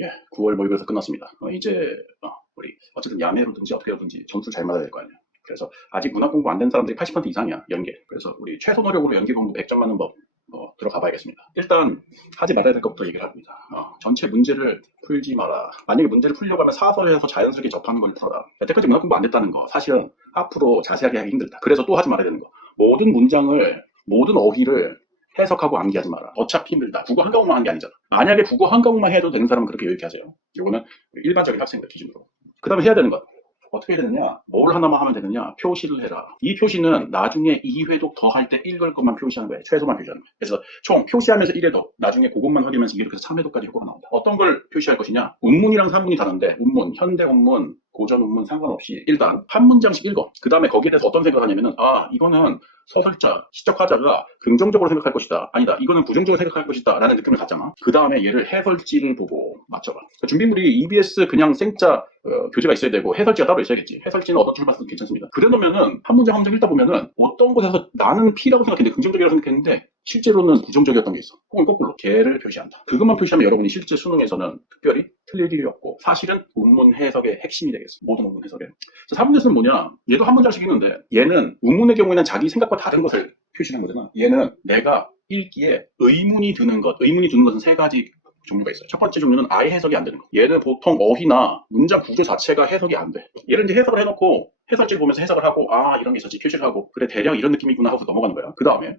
예, 9월 모의고사 끝났습니다. 이제 우리 어쨌든 야매로든지 어떻게든지 점수를 잘 맞아야 될 거 아니에요. 그래서 아직 문학 공부 안 된 사람들이 80% 이상이야, 연계. 그래서 우리 최소 노력으로 연계 공부 100점 맞는 법 들어가 봐야겠습니다. 일단 하지 말아야 될 것부터 얘기를 합니다. 전체 문제를 풀지 마라. 만약에 문제를 풀려고 하면 사설에서 자연스럽게 접하는 걸 풀어라. 여태까지 문학 공부 안 됐다는 거 사실은 앞으로 자세하게 하기 힘들다. 그래서 또 하지 말아야 되는 거. 모든 어휘를 해석하고 암기하지 마라. 어차피 힘들다. 국어 한 과목만 하는 게 아니잖아. 만약에 국어 한 과목만 해도 되는 사람은 그렇게 여유있게 하세요. 이거는 일반적인 학생들 기준으로. 그 다음에 해야 되는 것. 어떻게 해야 되느냐? 뭘 하나만 하면 되느냐? 표시를 해라. 이 표시는 나중에 2회독 더 할 때 읽을 것만 표시하는 거예요. 최소만 표시하는 거예요. 그래서 총 표시하면서 1회독, 나중에 그것만 확인하면서 이렇게 해서 3회독까지 효과가 나온다. 어떤 걸 표시할 것이냐? 운문이랑 산문이 다른데, 운문, 현대 운문, 고전 운문 상관없이 일단 한 문장씩 읽어. 그 다음에 거기에 대해서 어떤 생각을 하냐면은, 이거는 서술자, 시적화자가 긍정적으로 생각할 것이다. 아니다. 이거는 부정적으로 생각할 것이다. 라는 느낌을 갖잖아. 그 다음에 얘를 해설지를 보고 맞춰봐. 그러니까 준비물이 EBS 그냥 생짜 교재가 있어야 되고 해설지가 따로 있어야겠지. 해설지는 어떤 출판사도 괜찮습니다. 그래 놓으면은 한 문장 읽다 보면은 어떤 곳에서 나는 P라고 생각했는데 긍정적이라고 생각했는데 실제로는 부정적이었던 게 있어. 혹은 거꾸로 걔를 표시한다. 그것만 표시하면 여러분이 실제 수능에서는 특별히 틀릴 일이 없고 사실은 운문 해석의 핵심이 되겠어. 모든 운문 해석에. 사문제수는 뭐냐? 얘도 한 문장씩 읽는데 얘는 운문의 경우에는 자기 생각과 다른 것을 표시하는 거잖아. 얘는 내가 읽기에 의문이 드는 것은 세 가지 종류가 있어요. 첫 번째 종류는 아예 해석이 안 되는 거. 얘는 보통 어휘나 문장 구조 자체가 해석이 안 돼. 얘를 이제 해석을 해놓고 해설지를 보면서 해석을 하고 이런 게 있었지 표시를 하고 그래 대략 이런 느낌이구나 하고서 넘어가는 거야. 그 다음에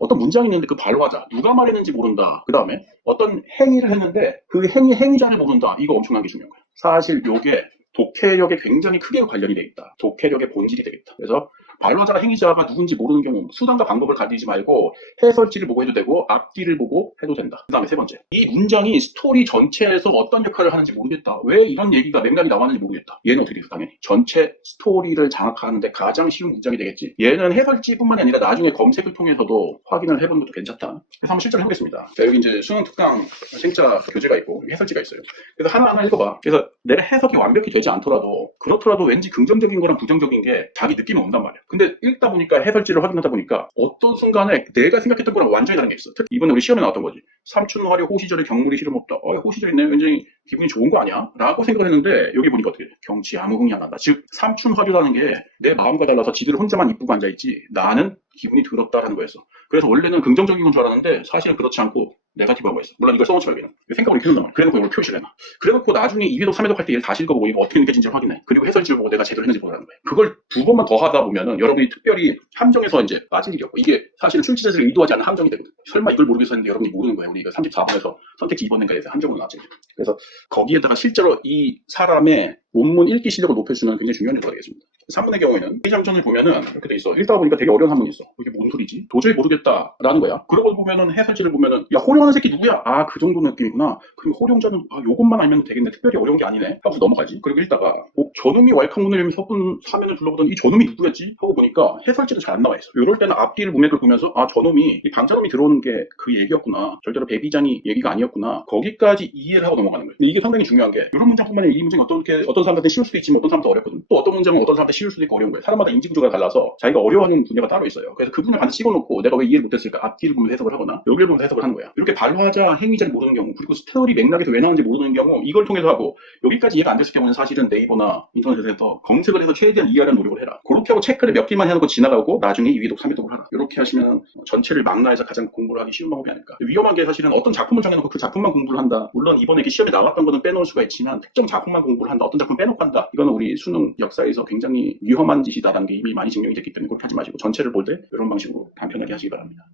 어떤 문장이 있는데 그 발화자 누가 말했는지 모른다. 그 다음에 어떤 행위를 했는데 그 행위자를 모른다. 이거 엄청난 게 중요한 거야. 사실 요게 독해력에 굉장히 크게 관련이 돼 있다. 독해력의 본질이 되겠다. 그래서 발화자가 행위자가 누군지 모르는 경우 수단과 방법을 가리지 말고 해설지를 보고 해도 되고 앞뒤를 보고 해도 된다. 그 다음에 세 번째, 이 문장이 스토리 전체에서 어떤 역할을 하는지 모르겠다. 왜 이런 얘기가 맥락이 나왔는지 모르겠다. 얘는 어떻게 되겠어? 당연히 전체 스토리를 장악하는데 가장 쉬운 문장이 되겠지. 얘는 해설지뿐만이 아니라 나중에 검색을 통해서도 확인을 해보는 것도 괜찮다. 그래서 한번 실전을 해보겠습니다. 자, 여기 이제 수능 특강 생짜 교재가 있고 해설지가 있어요. 그래서 하나하나 읽어봐. 그래서 내가 해석이 완벽히 되지 않더라도 그렇더라도 왠지 긍정적인 거랑 부정적인 게 자기 느낌이 온단 말이야. 근데 읽다 보니까 해설지를 확인하다 보니까 어떤 순간에 내가 생각했던 거랑 완전히 다른 게 있어. 특히 이번에 우리 시험에 나왔던 거지. 삼춘화려 호시절에 경물이 실험없다. 호시절 있네. 굉장히 기분이 좋은 거 아니야? 라고 생각을 했는데 여기 보니까 어떻게 돼? 경치 아무 흥이 안 난다. 즉 삼춘화려라는 게 내 마음과 달라서 지들 혼자만 이쁘고 앉아있지 나는 기분이 더럽다라는 거였어. 그래서 원래는 긍정적인 건 줄 알았는데 사실은 그렇지 않고 네거티브한 거였어. 물론 이걸 써놓지 말고 생각을 이렇게 한단 말이야. 그래놓고 이걸 표시를 해놔. 그래놓고 나중에 2회독 3회독 할 때 얘를 다시 읽어보고 이거 어떻게 느껴진지 확인해. 그리고 해설지를 보고 내가 제대로 했는지 보라는 거야. 그걸 두 번만 더 하다 보면은 여러분이 특별히 함정에서 이제 빠질 일이 없고 이게 사실은 출제자들이 의도하지 않는 함정이 되거든. 설마 이걸 모르겠어 했는데 여러분이 모르는 거야. 우리 이거 34번에서 선택지 2번 낸가에서 함정으로 나왔지. 그래서 거기에다가 실제로 이 사람의 논문 읽기 실력을 높여주는 굉장히 중요한 요소가 되겠습니다. 3번의 경우에는 회장전을 보면은 이렇게 돼 있어. 읽다 보니까 되게 어려운 한문이 있어. 이게 뭔 소리지? 도저히 모르겠다라는 거야. 그러고 보면은 해설지를 보면은 야 호령하는 새끼 누구야? 그 정도 느낌이구나. 그럼 호령자는 요것만 알면 되겠네. 특별히 어려운 게 아니네. 하고서 넘어가지. 그리고 읽다가 저놈이 왈칵문을 서분 사면을 둘러보던 이 저놈이 누구였지? 하고 보니까 해설지도 잘 안 나와 있어. 이럴 때는 앞뒤를 문맥을 보면서 저놈이 이 방자놈이 들어오는 게 그 얘기였구나. 절대로 배비장이 얘기가 아니었구나. 거기까지 이해를 하고 넘어가는 거예요. 이게 상당히 중요한 게 이런 문장뿐만 아니라 이 문장이 어떤 사람한테 쉬울 수도 있지만 어떤 사람한테 어렵거든. 또 어떤 문장은 어떤 사람한테 쉬울 수도 있고 어려운 거예요. 사람마다 인지 구조가 달라서 자기가 어려워하는 분야가 따로 있어요. 그래서 그 부분을 반드시 찍어놓고 내가 왜 이해를 못했을까? 앞뒤를 보면서 해석을 하거나 여기를 보면서 해석을 하는 거야. 이렇게 발화자, 행위자를 모르는 경우 그리고 스토리 맥락에서 왜 나오는지 모르는 경우 이걸 통해서 하고 여기까지 이해가 안 됐을 경우는 사실은 네이버나 인터넷에서 검색을 해서 최대한 이해하는 노력을 해라. 그렇게 하고 체크를 몇 개만 해놓고 지나가고 나중에 2회독, 3회독을 하라. 이렇게 하시면 전체를 망라해서 가장 공부를 하기 쉬운 방법이 아닐까. 위험한 게 사실은 어떤 작품을 정해놓고 그 작품만 공부를 한다. 물론 이번에 시험에 나왔던 거는 빼놓을 수가 있지만 특정 작품만 공부를 한다. 어떤 작품 빼놓고 한다. 이거는 우리 수능 역사에서 굉장히 위험한 짓이다라는 게 이미 많이 증명이 됐기 때문에 그렇게 하지 마시고 전체를 볼 때 이런 방식으로 간편하게 하시기 바랍니다.